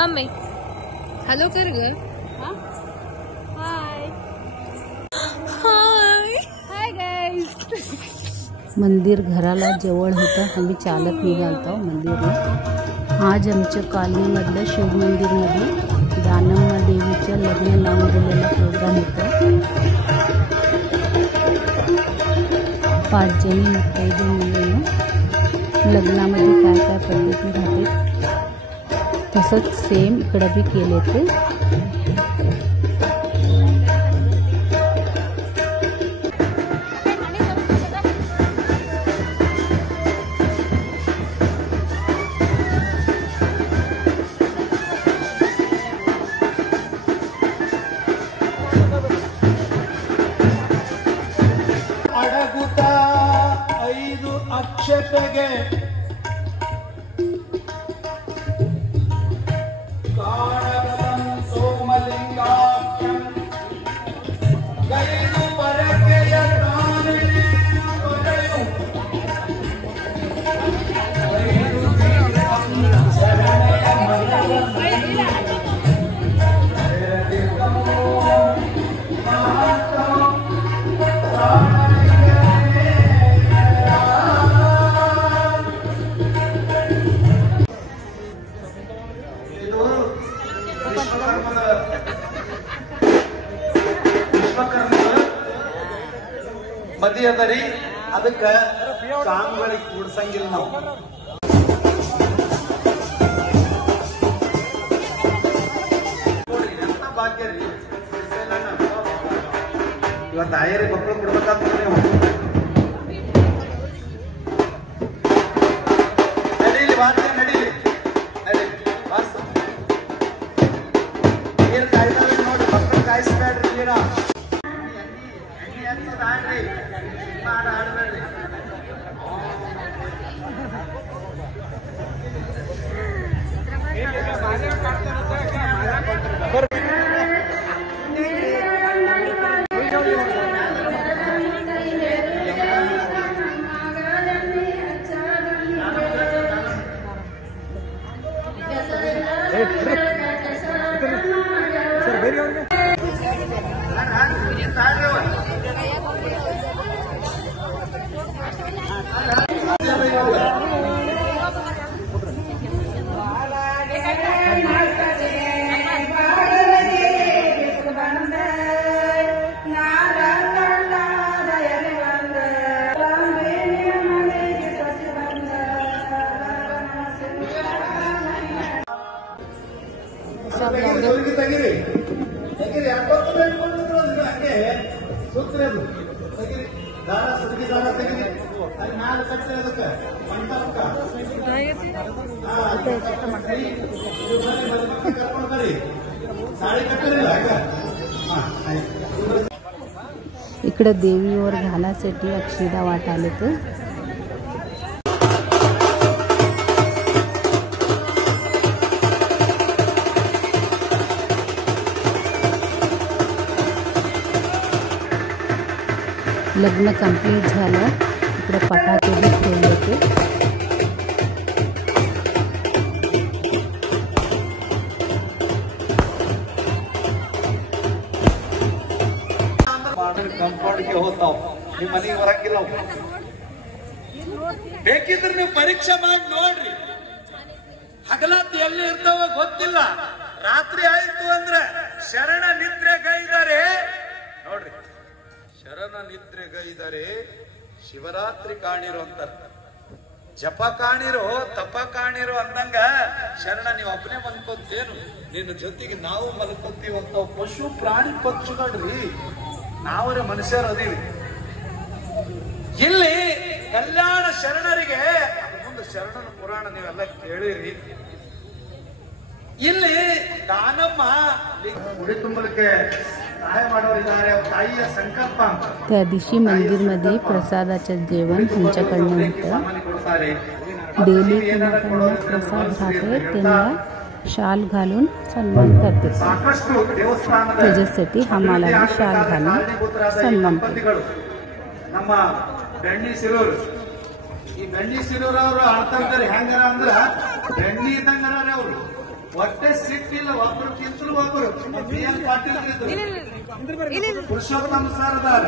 Mummy hello कर ग. हाय हाय hi guys. मंदिर घराला जवळ होतं. आम्ही चालत निघालतो मंदिरला. आज आमच्या कॉलनीमधलं शिव मंदिरमध्ये दानम्मा देवीचं लग्न लावून दिलेला प्रोग्राम होता. 5 जणी मुक्ताईद मुलींना लग्नामध्ये काय काय पद्धती राहते तसंच सेम इकडं बी केले ते. ಅಡಗುತ್ತಾ 5 ಅಕ್ಷತೆಗೆ ಕಾಣಗದಂ ಸೋಮಲಿಂಗಾಖ್ಯಂ ಗೈದು ಪರಕೆಯ ತಾನೇ ಕೊಡೆಯು ಶರಣೆಯ ಮದಿ ಅದರಿ ಅದಕ್ಕ ಸಾಂಗ್ಗಳಿಗೆ ಕೂಡ್ಸಂಗಿಲ್ಲ ನಾವು. ಎಂತ ಭಾಗ್ಯ ರೀ. ಇವತ್ತು ಆಯರಿ ಮಕ್ಕಳು ಕೊಡ್ಬೇಕಾಗ್ತದೆ. ನಡೀಲಿ ವಾದ್ಯ ನಡೀಲಿ ನಡೀಲಿ ಬಸ್ ನೀರು ಕಾಯ್ತಾವೆ ನೋಡಿ. ಮಕ್ಕಳು ಕಾಯಿಸ್ಬೇಡ್ರಿ ನೀರ. ಆಡ್ರಿ ಆಡಬೇಡ್ರಿ. ತೆಗಿರಿ ತೆಗಿರಿ. ಹಂಗೆ ಸುತ್ತರಿ ಅದು ತೆಗಿರಿ. ದಾರ ಸುರುಗಿ ದಾರ ತೆಗಿರಿ. ಅಲ್ಲಿ ನಾಲ್ಕು ಕಟ್ಟಿ ಅದಕ್ಕೆ ಕರ್ಕೊಂಡು ಬರ್ರಿ. साडी कटलेला आहे का? इकडे देवीवर घालासाठी अक्षदा वाटाले तर लग्न कंप्लीट झालं. इकडे पटाके बी खेळले होते. ಕಂಪೌಂಡ್ಗೆ ಹೋಗ್ತಾವ. ನಿಮ್ಮ ಮನೆಗೆ ಬರಂಗಿಲ್ಲ. ಬೇಕಿದ್ರೆ ನೀವು ಪರೀಕ್ಷೆ ಮಾಡಿ ನೋಡ್ರಿ. ಹಗಲತ್ ಎಲ್ಲಿ ಇರ್ತಾವ ಗೊತ್ತಿಲ್ಲ. ರಾತ್ರಿ ಆಯ್ತು ಅಂದ್ರೆ ಶರಣ ನಿದ್ರೆಗೈದರೆ ನೋಡ್ರಿ. ಶರಣ ನಿದ್ರೆಗೈದರೆ ಶಿವರಾತ್ರಿ ಕಾಣಿರೋ ಅಂತಾರ. ಜಪ ಕಾಣಿರೋ ತಪ ಕಾಣಿರೋ ಅಂದಂಗ ಶರಣ ನೀವು ಒಬ್ಬನೇ ಮಲ್ಕೊಂತೇನು, ನಿನ್ನ ಜೊತೆಗೆ ನಾವು ಮಲ್ಕೊಂತೀವಂತ. ಪಶು ಪ್ರಾಣಿ ಪಕ್ಷಿಗಳ್ರಿ, ನಾವರೇ ಮನುಷ್ಯರು ಅದೀವಿ. ಇಲ್ಲಿ ಕಲ್ಯಾಣ ಶರಣರಿಗೆ ಮುಂದೆ ಶರಣನ ಪುರಾಣ ನೀವೆಲ್ಲ ಕೇಳಿರಿ. ಇಲ್ಲಿ दानम्मा उडी ತುಂಬಲಿಕ್ಕೆ सहाय ಮಾಡೋರಿದ್ದಾರೆ. ತಾಯಿಯ ಸಂಕಲ್ಪ. त्या दिवशी मंदिरमध्ये प्रसादाचे जेवण आमच्याकडनं होतं. डेली कोणाकडनं प्रसाद राहते त्यांना शाल घालून सन्मान करते. त्याच्यासाठी आम्हाला शाल घालून सन्मान करते. ನಮ್ಮ ಬೆಣ್ಣಿ ಸಿರೂರು ಈ ಬೆಣ್ಣಿ ಸಿರೂರು ಅವರು ಆಳ್ತಾ ಇದ್ದಾರೆ. ಹೆಂಗಾರ ಅಂದ್ರ ಬೆಣ್ಣಿ ಇದ್ದಂಗಾರ ಅವರು ಹೊಟ್ಟೆ ಸಿಟ್ಟಿಲ್ಲ, ಒಬ್ಬರಿಗಿಂತಲೂ ಒಬ್ಬರು ಬಿ ಎನ್ ಪಾಟೀಲ್ ಪುರುಷೋತ್ತಮ ಸರ್ ಅದಾರ.